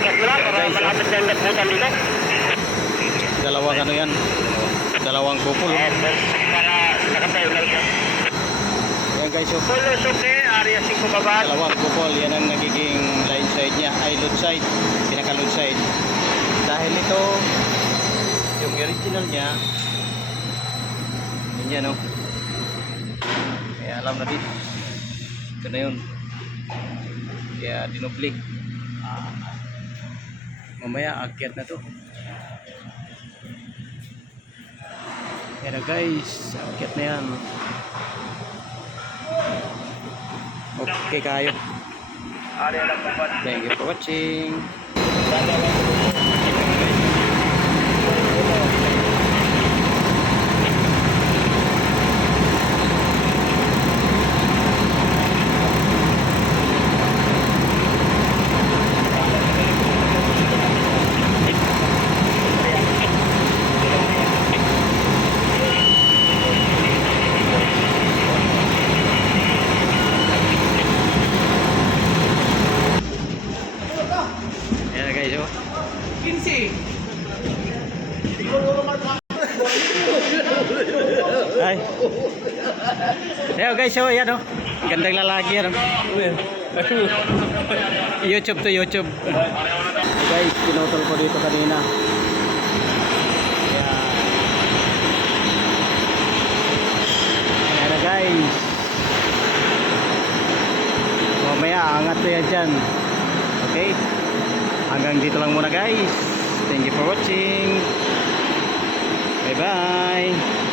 Guys, dalawang ano yan, dalawang kupol. Yan guys, dalawang kupol, yan ang nagiging line side nya, ay load side, pinaka load side. Dahil ito yung original nya, yan o, kaya alam na din, ito na yun, kaya dinubli. Mamaya akyat na to. Yan na guys, akyat na yan. Okay kayo. Thank you for watching. Ay. Ayo guys, so yan oh. Gandang lalaki yan. YouTube to YouTube. Guys, pinutol ko dito kanina. Ayan na guys. Mamaya angat to yan dyan. Okay. Hanggang dito lang muna guys. Thank you for watching. Bye bye.